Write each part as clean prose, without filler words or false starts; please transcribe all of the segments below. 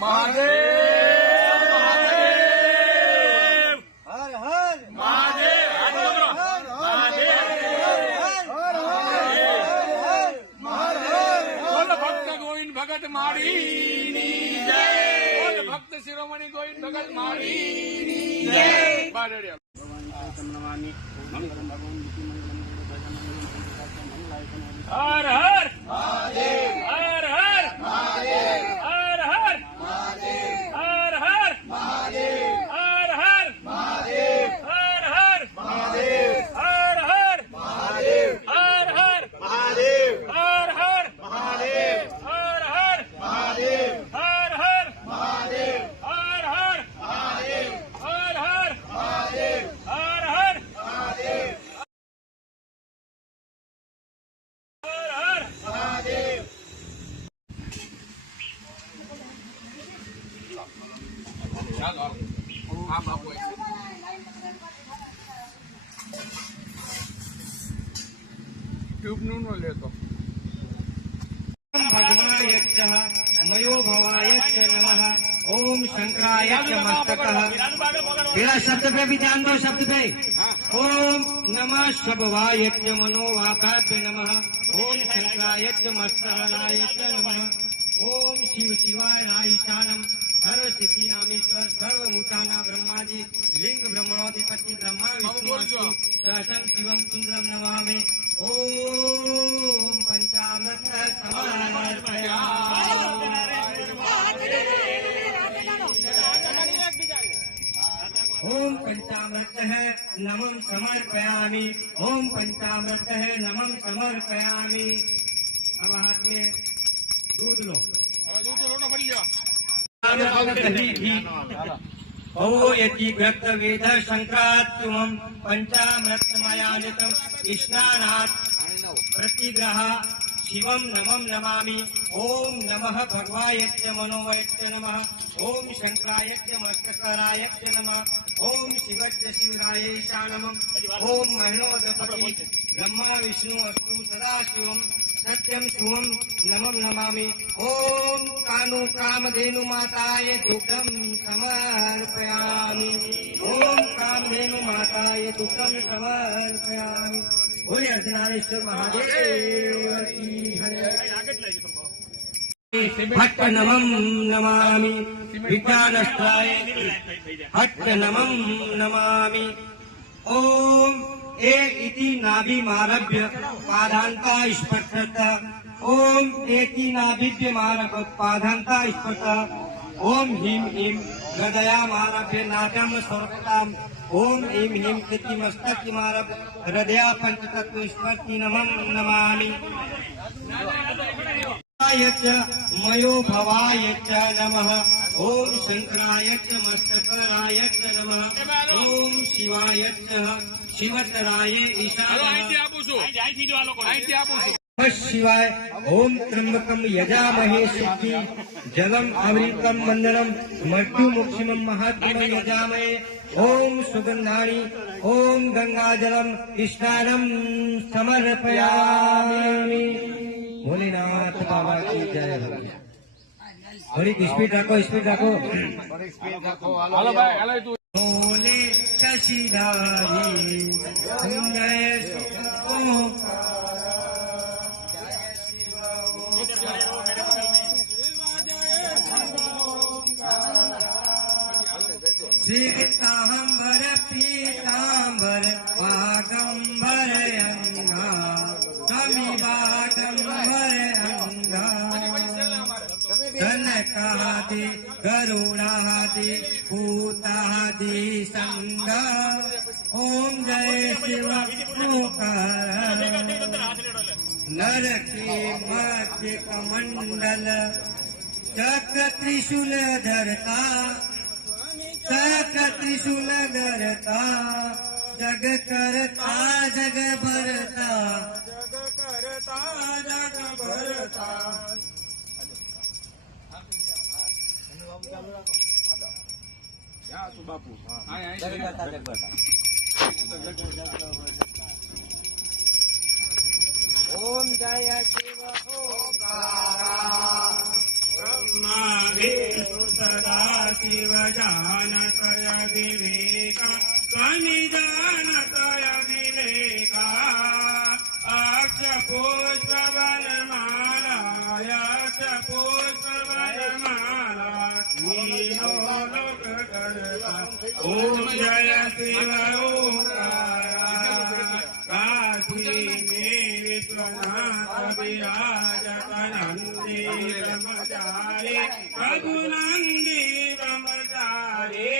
મહાદેવ મહાદેવ હર હર મહાદેવ બોલ ભક્ત ગોવિંદ ભગત માળીની જય. બોલ ભક્ત શિરોમણી ગોવિંદ ભગત માળીની જય. બારડિયા હર હર મહાદેવ હર હર મહાદેવ હર હર મહાદેવ હર હર મહાદેવ હર હર મહાદેવ હર હર મહાદેવ હર હર મહાદેવ હર હર મહાદેવ હર હર મહાદેવ હર હર મહાદેવ હર હર મહાદેવ હર હર મહાદેવ હર હર મહાદેવ હર હર મહાદેવ ટ્યુબ નું ન લેતો भगवायच्च मयो भवायच्च नमः ओम शंकरायच्च मस्तकः। मेरा शब्द पे भी ध्यान दो, शब्द पे। ओम नमः शंभवायच्च मनोवाकाभ्य नमः ओम शंकरायच्च मस्तकायच्च नमः ओम शिव शिवाय ईशानम सर्व सिद्धि नामेश्वर सर्वभूताना ब्रह्माजी लिंग ब्रह्मणोधिपति ब्रह्मा विष्णु सहसम शिवम सुंदरम नमामि। ओम पंचामृत ओम पंचामृत है नमः समर्पयामि। ओम पंचामृत है नमः समर्पयामि। अब हाथ में दूध लो। ओ यति व्यक्त वेद शंकरात्मं पंचामृतमयानितं स्नानात् प्रतिग्रह शिवं नमं नमामि। ओम नमः भगवायच्च मनोवयच्च नमः ओम शंकरायच्च मस्तकारायच्च नमः ओम शिवच्च शिवराय ईशानमम् ओम महेश्वरपति ब्रह्मा विष्णु अस्तु सदाशिवम् सत्यं शुभं नमं नमामि। ओम कानु कामधेनु माताय दुग्धं समर्पयामि। ओम कामधेनु माताय दुग्धं समर्पयामि। बोले अर्धनारीश्वर महादेव की जय। भट्ट नमं नमामि विज्ञानस्त्राय भट्ट नमं नमामि। ओम एक इति नाभिमारभ्य पादान्ता स्पर्शत ओम एति नाभिद्यमारभ्य पादान्ता स्पर्श ओम ह्रीं ह्रीं हृदयामारभ्य नाट्यं सर्वताम् ओम ह्रीं ह्रीं कृतिमस्तकिमारभ्य हृदया पंचतत्व स्पर्शि नमं नमामि। मयो भवायच्च नमः ओम शंकरायच्च मस्तकारायच्च नमः ओम शिवायच्च शिवतराय ईशानाय शिवाय ओम त्र्यंबकं यजामहे सिद्धि जलम अमृतम मंदनम मृत्युमुक्षिमं महात्मं यजामहे ओम सुगंधानि ओम गंगाजलम स्नानं समर्पयामि। भोलेनाथ बाबा की जय हो। थोड़ी स्पीड रखो, स्पीड रखो। भोले कशिधारी जय श्रीतांबर पीतांबर वागंबर अंगा कविवागंबर अंगा कनकादि गरुडादि भूतादि संग ओम जय शिव नर के मध्य कमंडल चक्र त्रिशूल धरता चक्र त्रिशूल धरता जग करता जग भरता जग भरता। बापू ओम जय शिव ओंकारा ब्रह्मा सन्निधानतय विवेका अक्षपुष्पवनमालायाक्ष पुष्पवनमाला नीलो लोककर्ता ॐ जय शिव ओंकारा काशी में विश्वनाथ विराजत नंदी ब्रह्मचारी रघुनंदी ब्रह्मचारी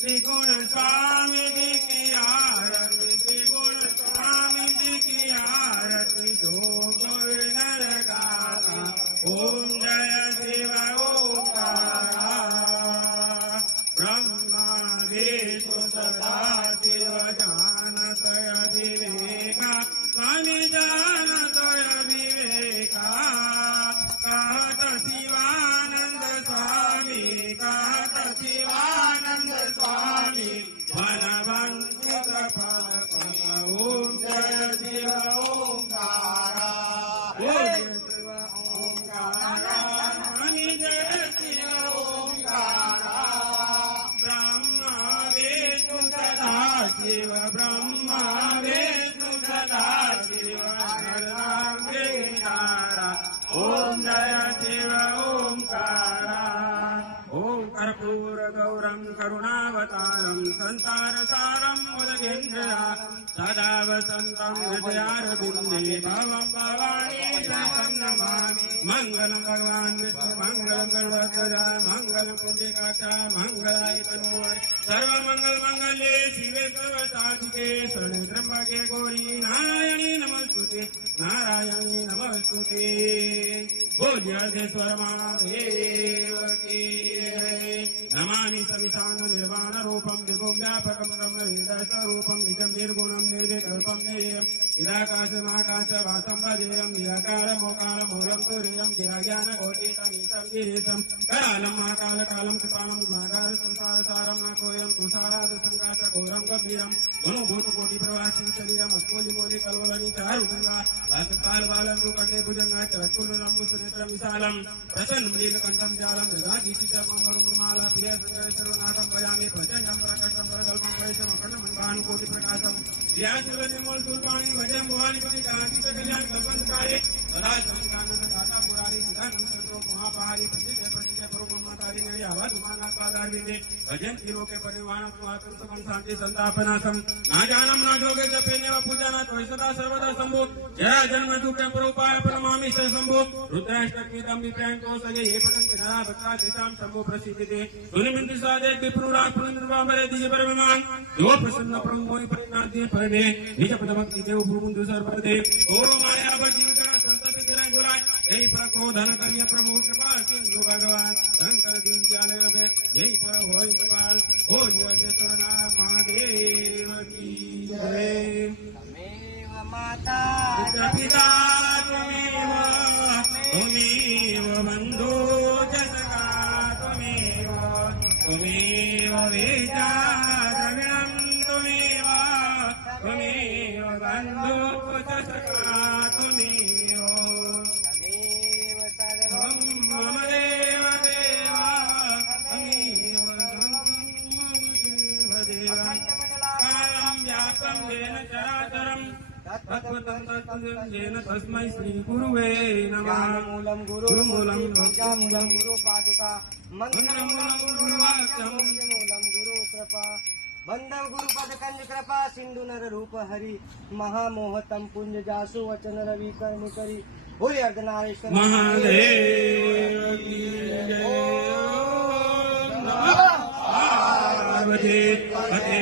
त्रिगुण स्वामी जी की आरती त्रिगुण स्वामी जी की आरती जो नर गाता ओम जय शिव ओंकारा ब्रह्मा विष्णु सदा शिव जानतय विवेका स्वामी जानतय विवेका कहत शिवानंद स्वामी कहत शिवानंद स्वामी वनवंशित फलक ओम जय शिव ओंकारा ओम शिव ओंकारा स्वामी जय शिव ओंकारा ब्रह्मा विष्णु सदा शिव ब्रह्मा विष्णु सदा शिव नरनारायण ओम जय शिव ओंकारा ओम कर्पूर गौरम करुणावतारम संसारसारम मुदगेन्द्रया सदा वसंतं हृदयारविन्दे भवं भवानी प्रसन्नमामि मंगलम भगवान विष्णु मंगलम गणपतये मंगलम पुण्यकाचा मंगलाय तनोरे सर्वमंगल मंगले शिवे सर्वसाधिके शरणे त्र्यंबके गौरी नारायणी नमस्तुते नारायणी नमस्तुते बोध्येश्वर महादेव की नमामि सविशान निर्वाण रूपम विभुं व्यापकं ब्रह्मवेदस्वरूपं निजं निर्गुणं निर्विकल्पं निरेयं निराकाशमाकाश वासं भजेयं निराकारमोकारमूलं तुरीयं गिराज्ञानकोटितमीशं गिरीशं करालं महाकालकालं कृपालं गुणागार संसारसारं नाकोयं तुषारादसङ्काशघोरं गम्भीरं मनोभूतकोटिप्रवासिं शरीरम् अस्मोलिमोलि कल्वलनि चारुगङ्गा वासकालबालं रुकटे भुजङ्गा चरत्कुलनं सुनेत्रं विशालं प्रसन्नं नीलकण्ठं जालं मृगादीतिचर्मं वरुणमाला प्रियसङ्गशरुनाथं भजामि प्रचण्डं प्रकटं प्रकल्पं कैशं अखण्डमण्डानुकोटिप्रकाशं प्रियाशिवनिर्मलतुल्पाणि भजं भवानीपति कान्तिकल्याण कल्पन्कारे सदा शङ्कानन्ददाता पुरारी निधानं सतो महापाहारी प्रतिजय परममतारि नय आवाधुमानात्पादारविन्दे भजन्ति लोके परिवाणं स्वातुं सुखं शान्ति सन्तापनाशं नाजानं नाजोगे जपेनेव पूजाना त्वयि सदा सर्वदा शम्भो जया जन्म दुःखं परोपाय प्रणमामि शम्भो रुद्राष्टकीतं विप्रायन्तो सजे ये पठन्ति नरा भक्ता तेषां शम्भो प्रसीदते सुनिमिन्ति सादे विप्रुरात् पुनर्निर्वामरे दिजपरममान् यो प्रसन्न प्रमोहि परिणाद्ये परमे निजपदभक्ति देव भूमुन्दु सर्वदे ओम माया भजीवकरा संतति किरण बुलाय यही पर क्रोधन करिय प्रभु कृपा सिंधु भगवान शंकर दीन दयाल रहे यही पर होय कृपाल हो जगेश्वर नाथ महादेव की जय त्वमेव माता पिता त्वमेव त्वमेव बन्धो च सखा त्वमेव त्वमेव वेदा द्रविणं त्वमेव त्वमेव बन्धो च सखा त्वमेव त्वमेव सर्वं मम देव देवा त्वमेव देव कालं व्याप्तं येन चराचरं तत्त्वतं तत्त्वं तस्मै श्रीगुरुवे नमः मूलं गुरुमूलं भक्त्यामूलं गुरुपादुका मन्त्रमूलं गुरुवाक्यं मूलं गुरुकृपा बंधव गुरुपद कंज कृपा सिंधु नर रूप हरि महामोहतम पुंज जासु वचन रवि कर्म करी बोले अर्धनारेश्वर महादेव की जय ओम नमः पार्वती पते